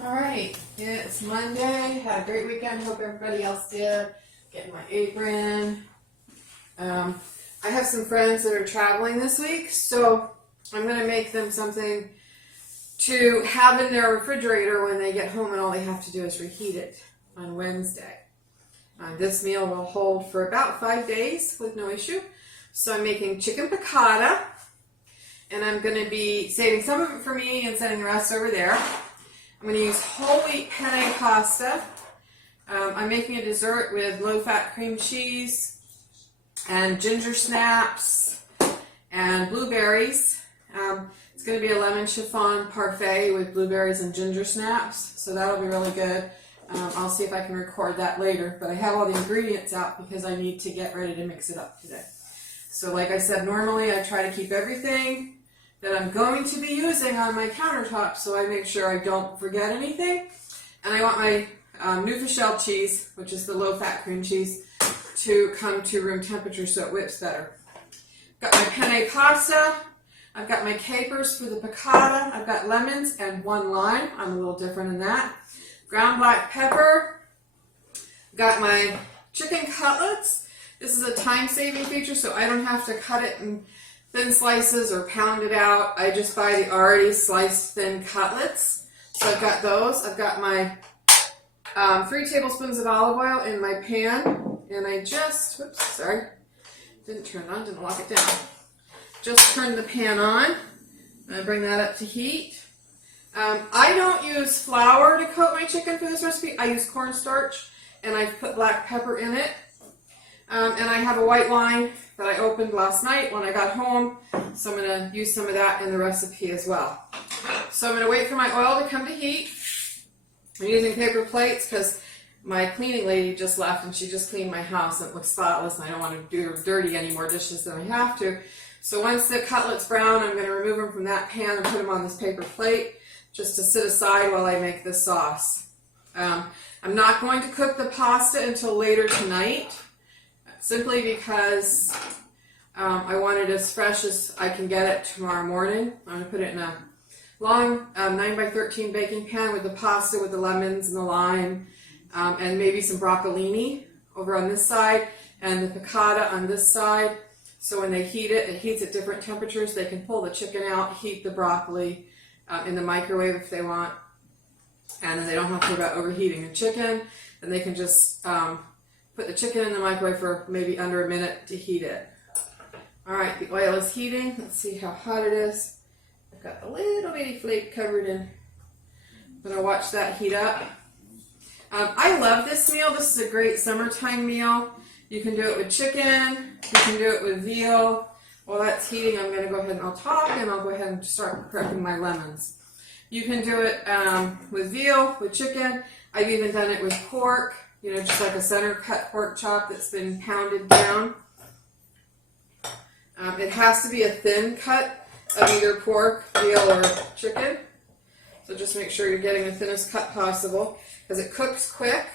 All right, it's Monday. Had a great weekend. Hope everybody else did. Getting my apron. I have some friends that are traveling this week, so I'm going to make them something to have in their refrigerator when they get home, and all they have to do is reheat it on Wednesday. This meal will hold for about 5 days with no issue. So I'm making chicken piccata, and I'm going to be saving some of it for me and setting the rest over there. I'm going to use whole wheat penne pasta. I'm making a dessert with low-fat cream cheese and ginger snaps and blueberries. It's going to be a lemon chiffon parfait with blueberries and ginger snaps, so that'll be really good. I'll see if I can record that later, but I have all the ingredients out because I need to get ready to mix it up today. So like I said, normally I try to keep everything that I'm going to be using on my countertop so I make sure I don't forget anything. And I want my Neufchâtel cheese, which is the low-fat cream cheese, to come to room temperature so it whips better. Got my penne pasta. I've got my capers for the piccata. I've got lemons and 1 lime. I'm a little different in that. Ground black pepper. Got my chicken cutlets. This is a time-saving feature, so I don't have to cut it in thin slices or pound it out. I just buy the already sliced thin cutlets. So I've got those. I've got my 3 tablespoons of olive oil in my pan, and I just, whoops, sorry, didn't turn it on, didn't lock it down. Just turned the pan on, and I bring that up to heat. I don't use flour to coat my chicken for this recipe. I use cornstarch, and I've put black pepper in it. And I have a white wine that I opened last night when I got home, so I'm going to use some of that in the recipe as well. So I'm going to wait for my oil to come to heat. I'm using paper plates because my cleaning lady just left and she just cleaned my house and it looks spotless, and I don't want to do dirty any more dishes than I have to. So once the cutlet's brown, I'm going to remove them from that pan and put them on this paper plate just to sit aside while I make the sauce. I'm not going to cook the pasta until later tonight, simply because I want it as fresh as I can get it tomorrow morning. I'm going to put it in a long 9x13 baking pan with the pasta with the lemons and the lime and maybe some broccolini over on this side and the piccata on this side. So when they heat it, it heats at different temperatures. They can pull the chicken out, heat the broccoli in the microwave if they want, and then they don't have to worry about overheating the chicken. Then they can just put the chicken in the microwave for maybe under a minute to heat it. All right, the oil is heating. Let's see how hot it is. I've got a little bitty flake covered in. I'm gonna watch that heat up. I love this meal. This is a great summertime meal. You can do it with chicken. You can do it with veal. While that's heating, I'm gonna go ahead and I'll talk and I'll go ahead and start prepping my lemons. You can do it with veal, with chicken. I've even done it with pork. You know, just like a center cut pork chop that's been pounded down. It has to be a thin cut of either pork, veal, or chicken. So just make sure you're getting the thinnest cut possible because it cooks quick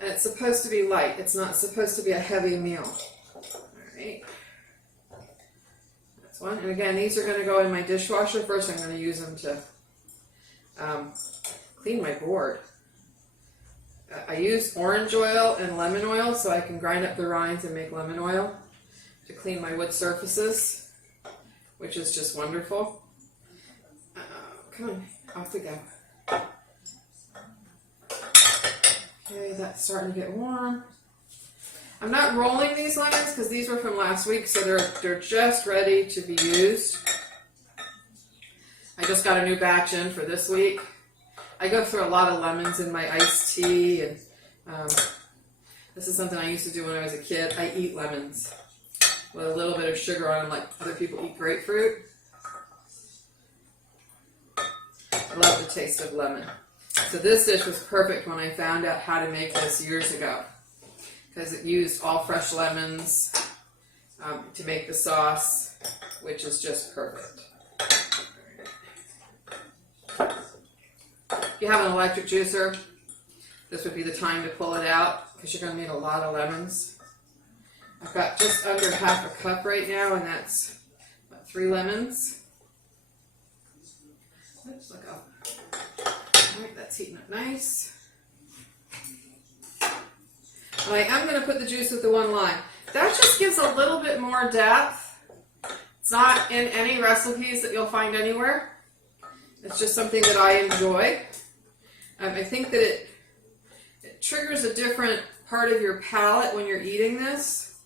and it's supposed to be light. It's not supposed to be a heavy meal. All right. That's one. And again, these are going to go in my dishwasher. First, I'm going to use them to clean my board. I use orange oil and lemon oil so I can grind up the rinds and make lemon oil to clean my wood surfaces, which is just wonderful. Come on, off we go. Okay, that's starting to get warm. I'm not rolling these lemons because these were from last week, so they're just ready to be used. I just got a new batch in for this week. I go through a lot of lemons in my iced tea, and this is something I used to do when I was a kid. I eat lemons with a little bit of sugar on them like other people eat grapefruit. I love the taste of lemon. So this dish was perfect when I found out how to make this years ago because it used all fresh lemons to make the sauce, which is just perfect. If you have an electric juicer, this would be the time to pull it out because you're going to need a lot of lemons. I've got just under half a cup right now, and that's 3 lemons. Oops, look up. All right, that's heating up nice. And I am going to put the juice with the 1 lime. That just gives a little bit more depth. It's not in any recipes that you'll find anywhere. It's just something that I enjoy. I think that it triggers a different part of your palate when you're eating this.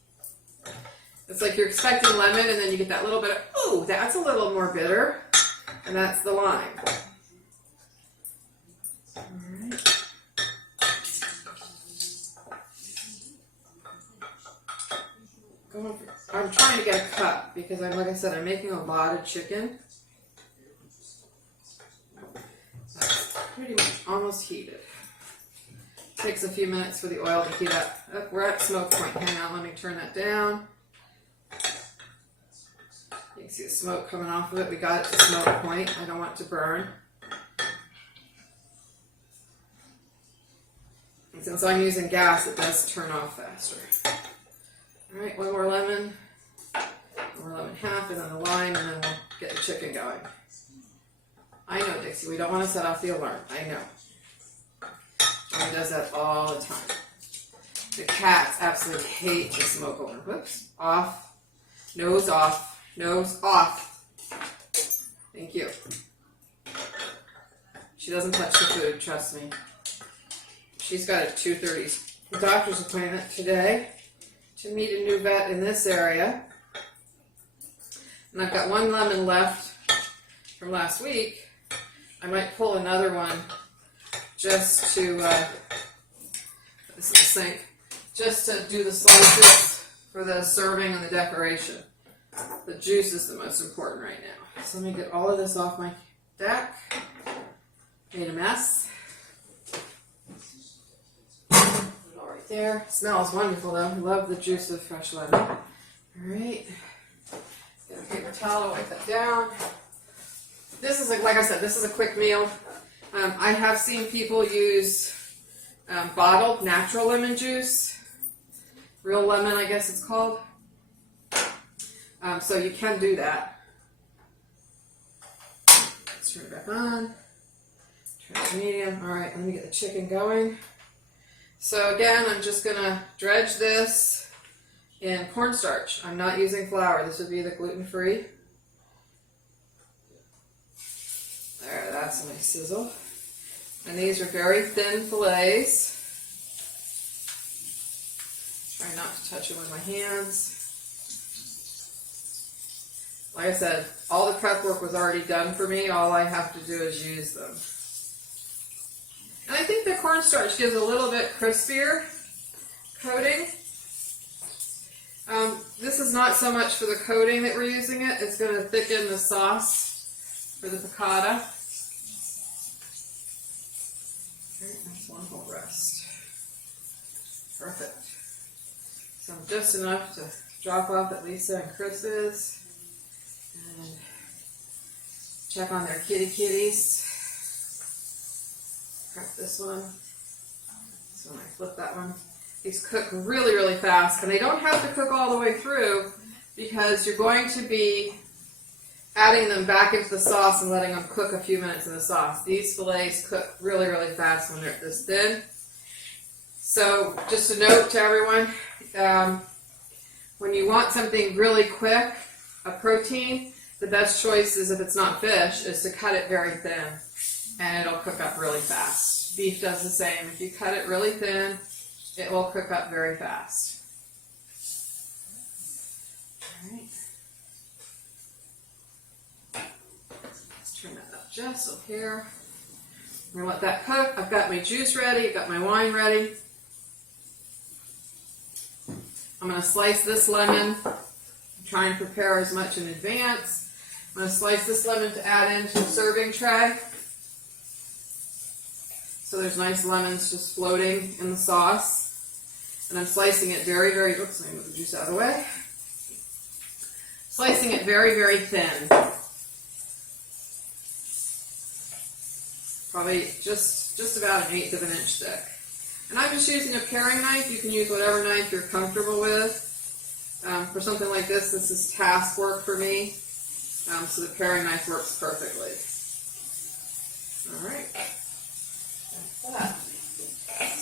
It's like you're expecting lemon and then you get that little bit of, ooh, that's a little more bitter. And that's the lime. All right. I'm trying to get a cup because like I said, I'm making a lot of chicken. That's pretty much almost heated. Takes a few minutes for the oil to heat up. Oh, we're at smoke point. Hang on, let me turn that down. You can see the smoke coming off of it. We got it to smoke point. I don't want it to burn. And since I'm using gas, it does turn off faster. All right, 1 more lemon. 1 more lemon half, and then the lime, and then we'll get the chicken going. I know, Dixie, we don't want to set off the alarm. I know. She does that all the time. The cats absolutely hate the smoke alarm. Whoops. Off. Nose off. Nose off. Thank you. She doesn't touch the food, trust me. She's got a 2:30 doctor's appointment today to meet a new vet in this area. And I've got 1 lemon left from last week. I might pull another one just to, this is the sink, just to do the slices for the serving and the decoration. The juice is the most important right now. So let me get all of this off my deck. Made a mess. Put it all right there. Smells wonderful though. I love the juice of fresh lemon. All right. Get a paper towel to wipe that down. This is, like I said, this is a quick meal. I have seen people use bottled natural lemon juice. Real lemon, I guess it's called. So you can do that. Let's turn it back on. Turn it to medium. All right, let me get the chicken going. So again, I'm just going to dredge this in cornstarch. I'm not using flour. This would be the gluten-free. There, that's a nice sizzle. And these are very thin fillets. Try not to touch them with my hands. Like I said, all the prep work was already done for me. All I have to do is use them. And I think the cornstarch gives a little bit crispier coating. This is not so much for the coating that we're using it. It's going to thicken the sauce for the piccata. That's 1 whole rest. Perfect. So just enough to drop off at Lisa and Chris's. And check on their kitties. Prep this one. So when I flip that one, these cook really, really fast. And they don't have to cook all the way through because you're going to be adding them back into the sauce and letting them cook a few minutes in the sauce. These fillets cook really, really fast when they're this thin. So just a note to everyone, when you want something really quick, a protein, the best choice is, if it's not fish, is to cut it very thin and it'll cook up really fast. Beef does the same. If you cut it really thin, it will cook up very fast. All right. Let's turn that up just up here. I'm going to let that cook. I've got my juice ready. I've got my wine ready. I'm going to slice this lemon. I'm trying to prepare as much in advance. I'm going to slice this lemon to add into the serving tray. So there's nice lemons just floating in the sauce. And I'm slicing it very, very, oops, let me move the juice out of the way. Slicing it very, very thin. Probably just about 1/8 of an inch thick. And I'm just using a paring knife. You can use whatever knife you're comfortable with. For something like this is task work for me. So the paring knife works perfectly. All right.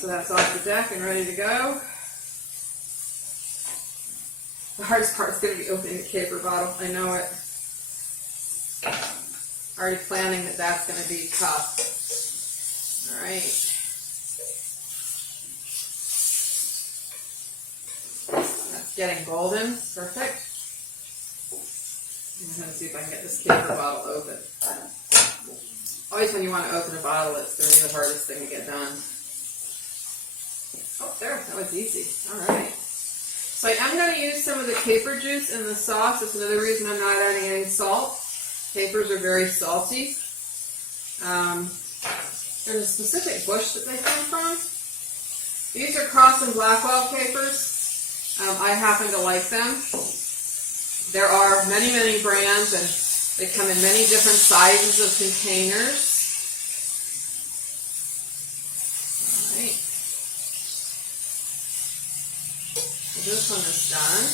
So that's off the deck and ready to go. The hardest part is going to be opening the caper bottle. I know it. Already planning that that's going to be tough. All right. That's getting golden. Perfect. I'm going to see if I can get this caper bottle open. Always when you want to open a bottle, it's going to be the hardest thing to get done. Oh, there. That was easy. All right. So I am going to use some of the caper juice in the sauce. That's another reason I'm not adding any salt. Capers are very salty. There's a specific bush that they come from. These are Cross and Blackwell capers. I happen to like them. There are many, many brands, and they come in many different sizes of containers. All right. So this one is done.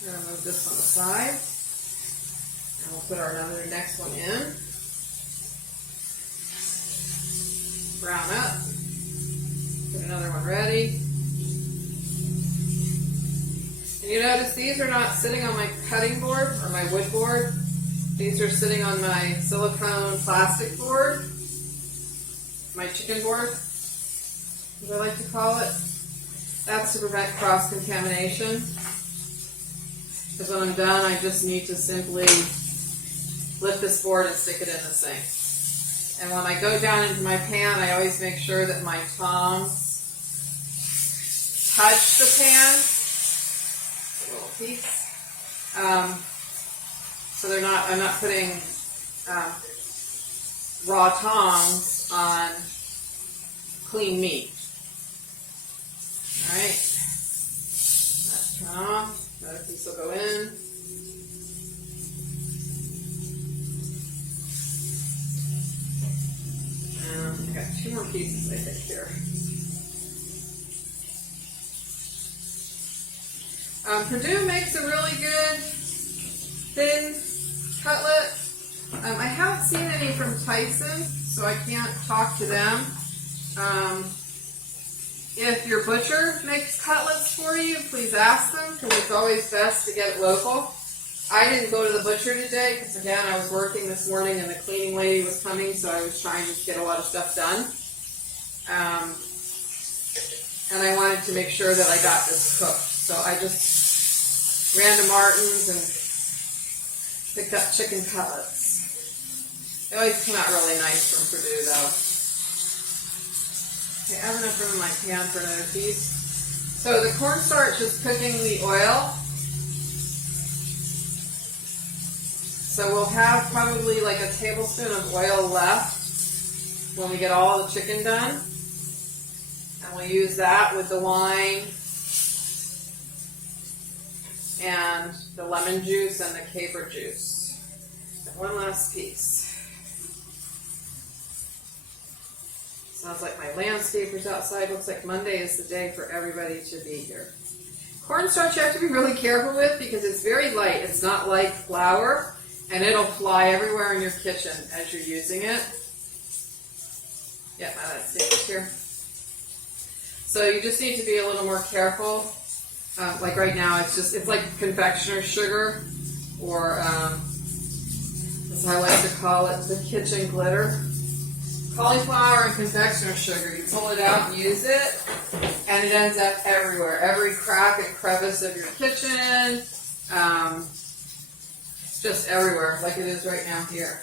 I'm going to move this one aside. And we'll put our next one in. Brown up. Put another one ready. And you notice these are not sitting on my cutting board or my wood board. These are sitting on my silicone plastic board, my chicken board, as I like to call it. That's to prevent cross-contamination. Because when I'm done, I just need to simply lift this board and stick it in the sink. And when I go down into my pan, I always make sure that my tongs touch the pan. A little piece. So I'm not putting raw tongs on clean meat. All right. Let's turn off. Another piece will go in. I got 2 more pieces, I think, here. Purdue makes a really good thin cutlet. I haven't seen any from Tyson, so I can't talk to them. If your butcher makes cutlets for you, please ask them, because it's always best to get it local. I didn't go to the butcher today because, again, I was working this morning and the cleaning lady was coming, so I was trying to get a lot of stuff done. And I wanted to make sure that I got this cooked. So I just ran to Martin's and picked up chicken cutlets. They always come out really nice from Purdue, though. Okay, I have enough room in my pan for another piece. So the cornstarch is cooking the oil. So we'll have probably like a tablespoon of oil left when we get all the chicken done. And we'll use that with the wine and the lemon juice and the caper juice. And one last piece. Sounds like my landscaper's outside. Looks like Monday is the day for everybody to be here. Cornstarch you have to be really careful with because it's very light. It's not like flour. And it'll fly everywhere in your kitchen as you're using it. Yeah, my landscaper's here. So you just need to be a little more careful. Like right now, it's like confectioner's sugar, or as I like to call it, the kitchen glitter. Cauliflower and confectioner's sugar. You pull it out and use it, and it ends up everywhere. Every crack and crevice of your kitchen. Just everywhere, like it is right now here.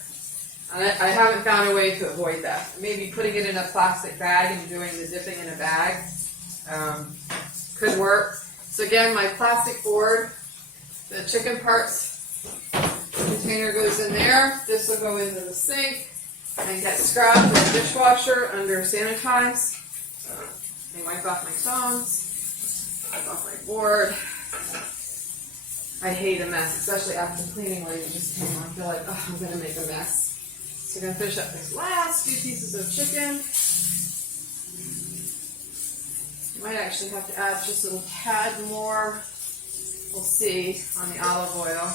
And I haven't found a way to avoid that. Maybe putting it in a plastic bag and doing the dipping in a bag could work. So again, my plastic board, the chicken parts container goes in there. This will go into the sink and get scrubbed in the dishwasher under sanitize. I wipe off my tongs, wipe off my board. I hate a mess, especially after the cleaning lady just came on. I feel like, oh, I'm going to make a mess. So I'm going to finish up these last few pieces of chicken. You might actually have to add just a little tad more. We'll see on the olive oil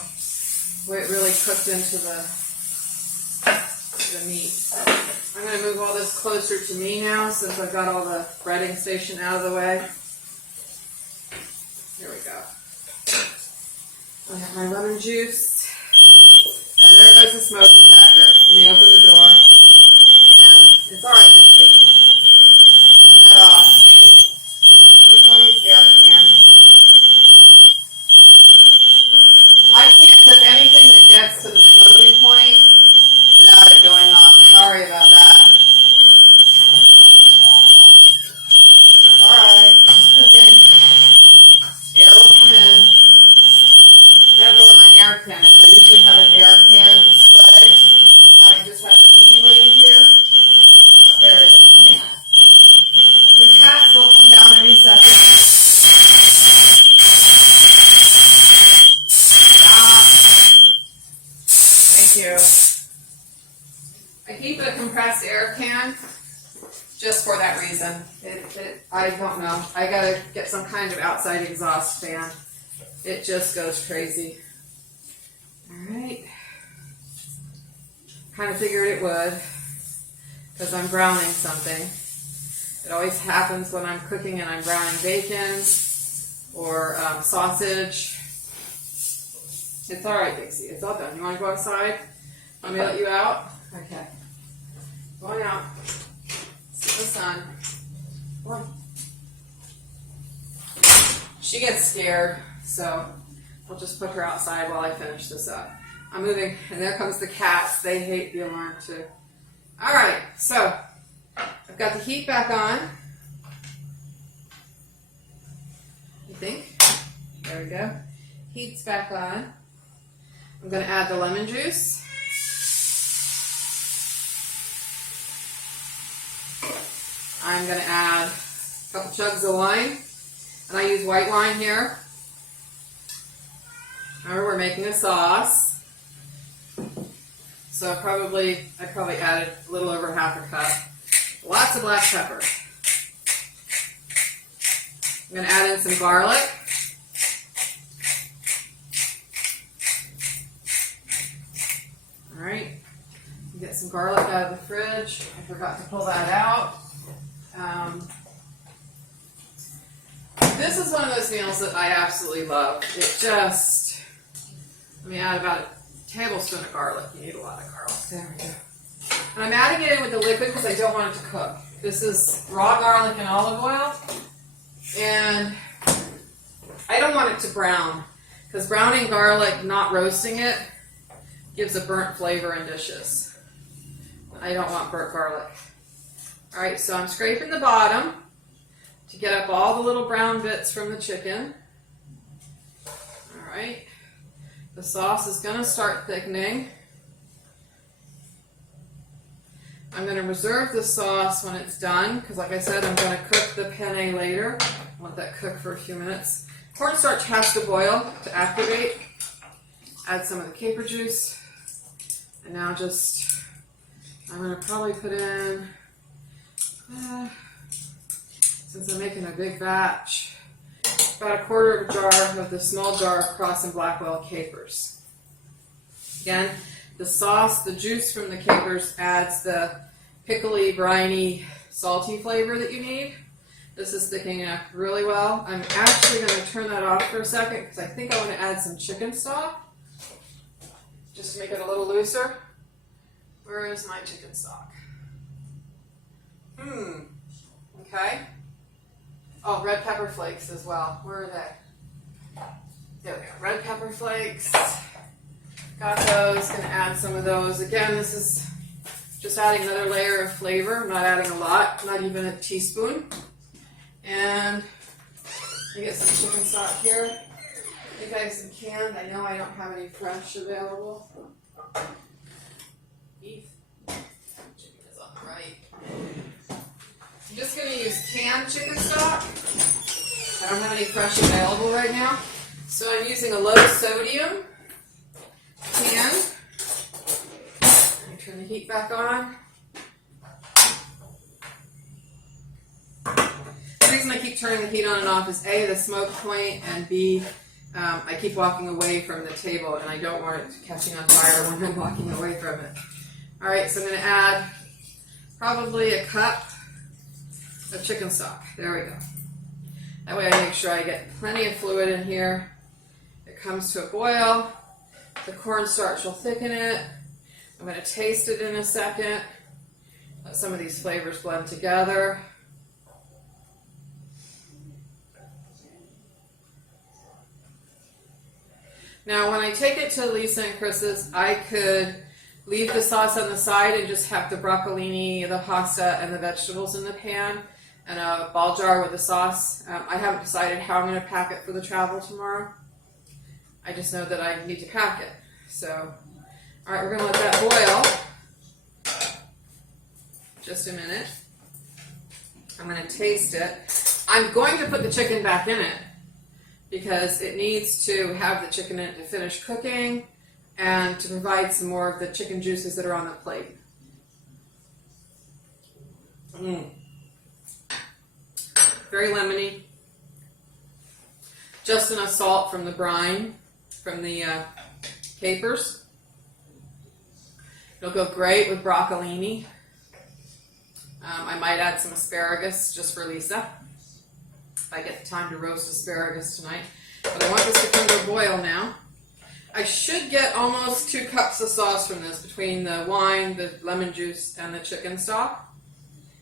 where it really cooked into the the meat. I'm going to move all this closer to me now since I've got all the breading station out of the way. Here we go. I have my lemon juice. And there goes the smoke detector. Let me open the door. And it's alright, Dixie. Turn that off. Where's Mommy's air can? I can't cook anything that gets to the smoking point without it going off. Sorry about that. Alright, I'm cooking. Air will come in. I don't know where my air can is. I usually have an air can to spray. But I just have the cleaning lady here. Oh, there it is. The cats will come down any second. Stop. Thank you. I keep a compressed air can just for that reason. I don't know. I gotta get some kind of outside exhaust fan. It just goes crazy. Alright. Kind of figured it would because I'm browning something. It always happens when I'm cooking and I'm browning bacon or sausage. It's alright, Dixie. It's all done. You want to go outside? Let me let you out? Okay. Going out. See the sun. Come on. She gets scared, so I'll just put her outside while I finish this up. I'm moving, and there comes the cats. They hate the alarm too. Alright, so I've got the heat back on. You think? There we go. Heat's back on. I'm going to add the lemon juice. I'm going to add a couple chugs of wine. And I use white wine here. Remember, we're making a sauce. So I probably added a little over half a cup. Lots of black pepper. I'm going to add in some garlic. Alright. Get some garlic out of the fridge. I forgot to pull that out. This is one of those meals that I absolutely love. It just, let me add about a tablespoon of garlic. You need a lot of garlic. There we go. And I'm adding it in with the liquid because I don't want it to cook. This is raw garlic and olive oil. And I don't want it to brown because browning garlic, not roasting it, gives a burnt flavor in dishes. I don't want burnt garlic. Alright, so I'm scraping the bottom to get up all the little brown bits from the chicken. Alright, the sauce is going to start thickening. I'm going to reserve the sauce when it's done because, like I said, I'm going to cook the penne later. I want that cooked for a few minutes. Cornstarch has to boil to activate. Add some of the caper juice. And now I'm going to probably put in, since I'm making a big batch, about a quarter of a jar of the small jar of cross and Blackwell capers. Again, the sauce, the juice from the capers adds the pickly, briny, salty flavor that you need. This is thickening up really well. I'm actually going to turn that off for a second because I think I want to add some chicken stock just to make it a little looser. Where is my chicken stock? Okay. Oh, red pepper flakes as well. Where are they? There we go. Red pepper flakes. Got those. Going to add some of those. Again, this is just adding another layer of flavor. I'm not adding a lot, not even a teaspoon. And I get some chicken stock here. I think I have some canned. I know I don't have any fresh available. Beef. Chicken is on the right. I'm just going to use canned chicken stock. I don't have any fresh available right now. So I'm using a low sodium can. I turn the heat back on. The reason I keep turning the heat on and off is A, the smoke point, and B, I keep walking away from the table and I don't want it catching on fire when I'm walking away from it. All right, so I'm going to add probably a cup of chicken stock. There we go. That way I make sure I get plenty of fluid in here. It comes to a boil. The cornstarch will thicken it. I'm going to taste it in a second. Let some of these flavors blend together. Now when I take it to Lisa and Chris's, I could leave the sauce on the side and just have the broccolini, the pasta, and the vegetables in the pan and a ball jar with the sauce. I haven't decided how I'm going to pack it for the travel tomorrow. I just know that I need to pack it. So, all right, we're going to let that boil just a minute. I'm going to taste it. I'm going to put the chicken back in it because it needs to have the chicken in it to finish cooking and to provide some more of the chicken juices that are on the plate. Very lemony. Just enough salt from the brine, from the capers. It'll go great with broccolini. I might add some asparagus just for Lisa, if I get the time to roast asparagus tonight. But I want this to come to a boil now. I should get almost 2 cups of sauce from this between the wine, the lemon juice, and the chicken stock.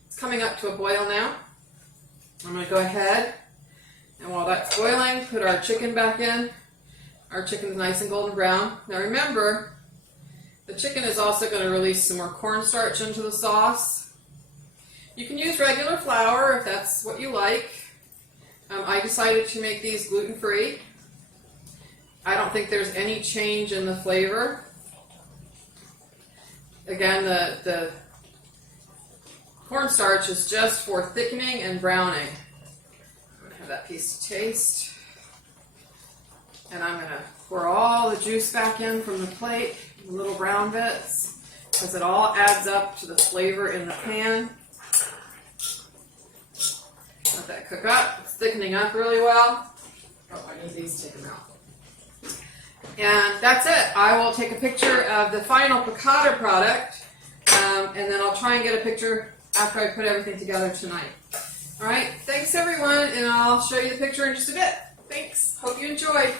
It's coming up to a boil now. I'm going to go ahead, and while that's boiling, put our chicken back in. Our chicken's nice and golden brown. Now remember, the chicken is also going to release some more cornstarch into the sauce. You can use regular flour if that's what you like. I decided to make these gluten-free. I don't think there's any change in the flavor. Again, the cornstarch is just for thickening and browning. I'm going to have that piece to taste. And I'm going to pour all the juice back in from the plate, the little brown bits, because it all adds up to the flavor in the pan. Let that cook up. It's thickening up really well. Oh, I need these taken out. And that's it. I will take a picture of the final Picata product, and then I'll try and get a picture after I put everything together tonight. All right, thanks everyone, and I'll show you the picture in just a bit. Thanks. Hope you enjoyed.